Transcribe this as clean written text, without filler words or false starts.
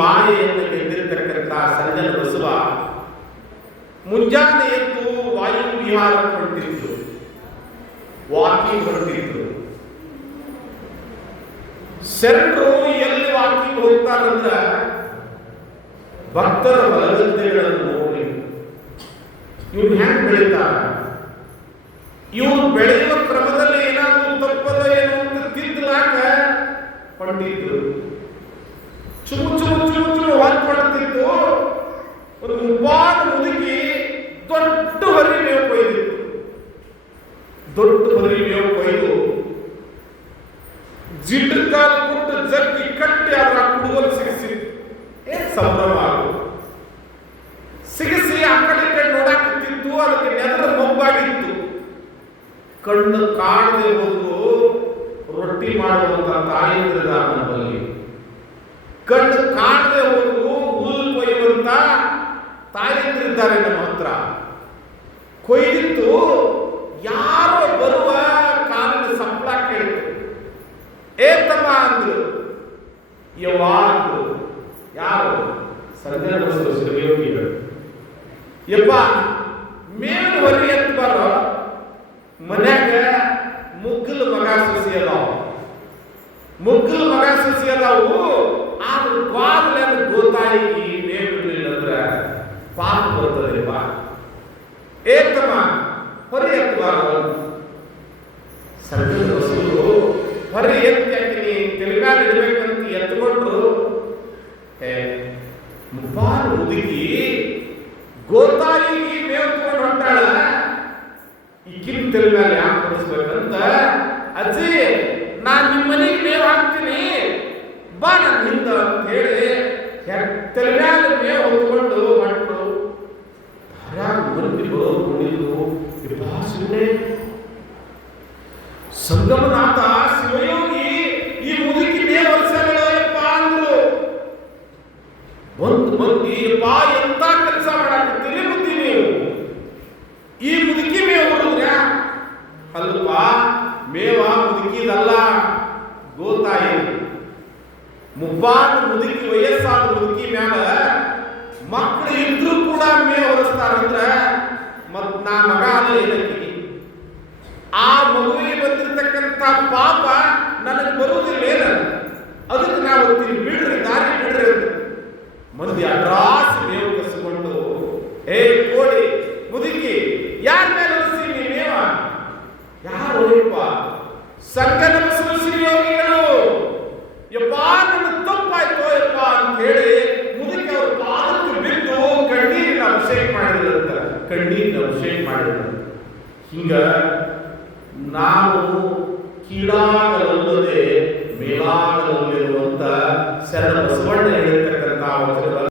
ಮಾಯೆಯನ್ನು ಗೆದ್ದಿರತಕ್ಕಂಥ ಸಂಜನ ಬಸವ ಮುಂಜಾನೆ ಎದ್ದು ವಾಯು ವಿಹಾರ ಹೊರಟಿದ್ರು, ವಾಕಿಂಗ್ ಹೊರಟಿದ್ರು. ಶರಣರು ಎಲ್ಲಿ ವಾಕಿಂಗ್ ಹೋಗ್ತಾರಂದ್ರ ಭಕ್ತರ ಬಲಗದ್ದೆಗಳನ್ನು ನೋಡಿ ಇವ್ರು ಹೆಂಗ್ ಬೆಳೀತಾರ, ಇವ್ರು ಬೆಳೆಯುವ ಕ್ರಮದಲ್ಲಿ ಏನಾದರೂ ತಪ್ಪದ ಏನೋ ಅಂತ ತಿದ್ದಲಾಕ ಹೊರಟಿದ್ರು. ಚುಮು ಚುಮು ಚುಮು ಚುಮು ಹೊರಡ್ತಿತ್ತು. ಒಂದು ಮುಪ್ಪಾದ ಮುದುಕಿ ದೊಡ್ಡ ಹೊರಿ ಮೇವು ಕೊಯ್ದಿತ್ತು. ದೊಡ್ಡ ಹೊರಿ ಮೇವು ಕೊಯ್ದು ಜಿಡ್ಡು ಕಾಲು ಕೊಟ್ಟು ಜಗ್ಗಿ ಕಟ್ಟಿ ಅದರ ಕುಡುಗಲು ಸಿಗಿಸಿತ್ತು. ಏನ್ ಸಂಭ್ರಮ ಆಗು. ಸಿಗಿಸಿ ಆ ಕಡೆ ಕಡೆ ನೋಡಾಕತ್ತಿತ್ತು. ಅದಕ್ಕೆ ನೆದರ ಮೊಬ್ಬಾಗಿತ್ತು. ಕಣ್ಣು ಕಾಣದೆ ಹೋದ್ರು ರೊಟ್ಟಿ ಮಾಡುವಂತ ತಾಯಂದಿರಿದ್ದಾರೆ ನಮ್ಮಲ್ಲಿ. ಕಣ್ಣು ಕಾಣದೆ ಹೋದ್ರು ಹುಲ್ಲು ಕೊಯ್ಯುವಂತ ತಾಯಂದಿರಿದ್ದಾರೆ ನಮ್ಮ ಹತ್ರ. ಕೊಯ್ದಿತ್ತು. ಯಾರೋ ಬರುವ ಕಾಲಿನ ಸಂಬಳ ಕೇಳಿತು. ಏತಮ್ಮ ಅಂದ್ರು. ಯಾವಾಗಲೂ ಯಾರು ಸಂಜನ ಬಸವ ಶಿವಯೋಗಿಗಳು. ಯಪ್ಪ ಮೇಲು ಹೊರಿ ಎತ್ತು ಬರೋ ಮನ್ಯಾಗ ಮುಗ್ಗಲು ಮಗ ಸೊಸಿ ಅದಾವ. ಮುಗ್ಗಲು ಮಗ ಸೊಸಿ ಅದಾವು. ಆದ್ರೂ ಬಾಗಿಲನ್ನು ಗೋತಾಯಿಗೆ ಮೇವಿರಲಿಲ್ಲ ಅಂದ್ರೆ ಪಾಪ ಬರ್ತದೆಪ್ಪ. ಏತಮ್ಮ ಹೊರೆ ಎತ್ತಬಾರದು. ಸಂಜನ ಬಸವರು ಹೊರೆ ಎತ್ತಿ ಹಾಕಿನಿ ತೆಲುಗಾಲ ಇಡಬೇಕಂತ ಎತ್ಕೊಂಡ್ರು. ಮುಪ್ಪಾರು ಮುದುಕಿ ಗೋತಾಯಿಗೆ ಮೇವು ತಗೊಂಡು ಹೊಂಟಾಳ. ಈಗಿನ ತೆಲುಗಾಲ ಯಾಕೆ ಹೊರಿಸ್ಬೇಕಂತ, ಅಜ್ಜಿ ನಾನ್ ನಿಮ್ಮ ಮನೆಗೆ ಮೇವು ಹಾಕ್ತೀನಿ ಬಾ ನನ್ನ ಹಿಂದ ಅಂತ ಹೇಳಿ ತೆಲುಗಾಲ ಮೇವು ಹೊತ್ಕೊಂಡು ಹೊಂಟರು. ಮಂದಿ ಬರೋದು ನೋಡಿದ್ರು. ಸುಮ್ಮನೆ ಸಂಗಮನಾಥ ಶಿವಯೋಗಿ ಈ ಮುದುಕಿ ಮೇವು ಹೊರಿಸಲ್ಲಪ್ಪ ಅಂದ್ರು. ಒಂದು ಮಂದಿ ಬಾ ಎಂತ ಕೆಲಸ ಮಾಡಾಕತ್ತೀರಿ ಬುದ್ಧಿ ನೀವು, ಈ ಮುದುಕಿ ಮೇವು ಹೊರದ್ರ ಅಲ್ಪ ಮೇವ ಮುದುಕಿದಲ್ಲ ಗೋತಾಯಿ. ಮುಪ್ಪಾದ ಮುದುಕಿ ವಯಸ್ಸಾದ ಮುದುಕಿ ಮ್ಯಾಲ ಮಕ್ಕಳು ಇದ್ರೂ ಕೂಡ ಮೇವು ಹೊರಿಸ್ತಾರಂದ್ರ ಮತ್ ನಾ ಮಗ ಅಲ್ಲ ಏನಕ್ಕೆ ಆ ಮಗುವಿಗೆ ಬಂದಿರತಕ್ಕಂಥ ಪಾಪ ನನಗೆ ಬರುವುದಿಲ್ಲ ಏನ, ಅದಕ್ಕೆ ನಾವು ಬಿಡ್ರಿ ದಾರಿ ಬಿಡ್ರಿ ಅಂತ ಮಂದಿ ಅಡ್ರಾಸ್ ಮೇವು ಕಸಿಕೊಂಡು ಏ ಕೋಡಿ ಮುದುಕಿ ಯಾರ ಮೇಲೆ ಹೊರಿಸಿ ಮೇವ ಯಾರು ಹೊರಿಪ್ಪ ಸಂಜನ ಬಸವ ಶಿವಯೋಗಿಗಳು. ಯಪ್ಪ ನನ್ನ ತಪ್ಪಾಯ್ತು ಯಪ್ಪ ಅಂತ ಹೇಳಿ ಮುದುಕಿ ಅವ್ರ ಪಾದಕ್ಕೆ ಬಿದ್ದು ಕಣ್ಣೀರಿನ ಅಭಿಷೇಕ ಮಾಡಿದ್ರಂತ. ಕಣ್ಣೀರಿನ ಅಭಿಷೇಕ ಮಾಡಿದ್ರು. ಹಿಂಗ ನಾವು ಕೀಡಾಗಲಲ್ಲದೆ